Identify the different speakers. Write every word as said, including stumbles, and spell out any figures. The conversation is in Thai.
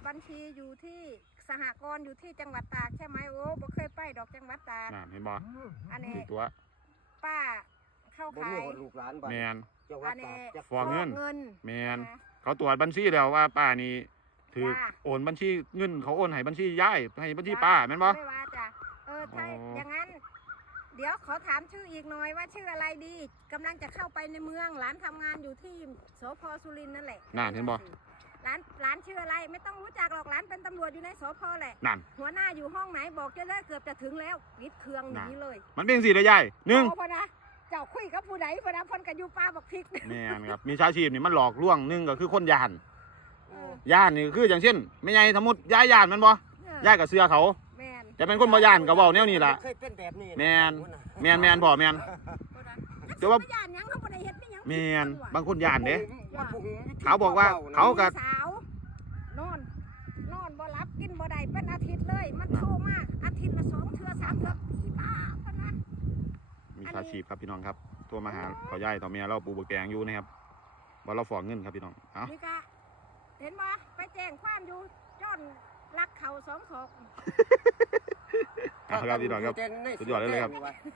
Speaker 1: บัญชีอยู่ที่สหกรณ์อยู่ที่จังหวัดตากใช่ไหมโอ้บ่เคยไปดอกจังหวัดตาก
Speaker 2: น่ะเห็นบ่
Speaker 1: อันนี้
Speaker 2: ตัว
Speaker 1: ป้าเข้าขาย
Speaker 2: แมน
Speaker 1: อันนี้
Speaker 2: ฟอกเงิน
Speaker 1: เงิน
Speaker 2: แมนเขาตรวจบัญชีแล้วว่าป้านี่ถือโอนบัญชีเงินเขาโอนให้บัญชีย้ายให้บัญชีป้าแม่นบ่
Speaker 1: ไม่ว่าจ้ะเออถ้าอย่างนั้นเดี๋ยวขอถามชื่ออีกหน่อยว่าชื่ออะไรดีกำลังจะเข้าไปในเมืองหลานทำงานอยู่ที่สพสุรินทร์นั่นแหละ
Speaker 2: น่ะเห็นบ่
Speaker 1: ร้านร้านชื่ออะไรไม่ต้องรู้จักหรอกร้านเป็นตำรวจอยู่ในสพแหละ
Speaker 2: นั่น
Speaker 1: หัวหน้าอยู่ห้องไหนบอกเจ้าเลยเกือบจะถึงแล้ววิดเครื่องหนีเลย
Speaker 2: มันเป็นสี่ระยายหนึ่ง
Speaker 1: พอนะเจ้าคุยกับผู้ใดพอนะพนกันอยู่ป้าบอกพริก
Speaker 2: แม่นครับมีชาชีพนี่มันหลอกลวงหนึ่งก็คือคนยาน
Speaker 1: เออย่
Speaker 2: านนี่คืออย่างเช่นไม่ใหญ่สมมุติย้ายยานมันบ่ย้ายกับเสื้อเขา
Speaker 1: แมน
Speaker 2: จะเป็นคนบ่ยานก็เว้าแนวนี้ล่ะ
Speaker 3: เคยเป็นแบบนี้
Speaker 2: แมนแมนแมนบ่แมน
Speaker 1: แต่ว่าย่านยังเขาบ่ได้เฮ็ดไม่ยัง
Speaker 2: แมนบางคนยานเด้
Speaker 3: มันบุก
Speaker 2: เขาบอกว่าเขาก็
Speaker 1: สาวนอนนอนบ่รับกินบ่ได้เป็นอาทิตย์เลยมันโทรมากอาทิตย์ละสองเทื่อสามเทื่ออีบ้าพะนะ
Speaker 2: มีชาชีพครับพี่น้องครับโทรมาหาพ่อย่ายต่อเมียเราปูบะแกงอยู่นะครับว่าเราฟอกเงินครับพี่น้องเอ้า
Speaker 1: นี่ก็เห็นบ่ไปแจ้งความอยู่จ้อนรักเขาสองศอก
Speaker 2: เอาครับพี่น้องครับสุดยอดเลยครับ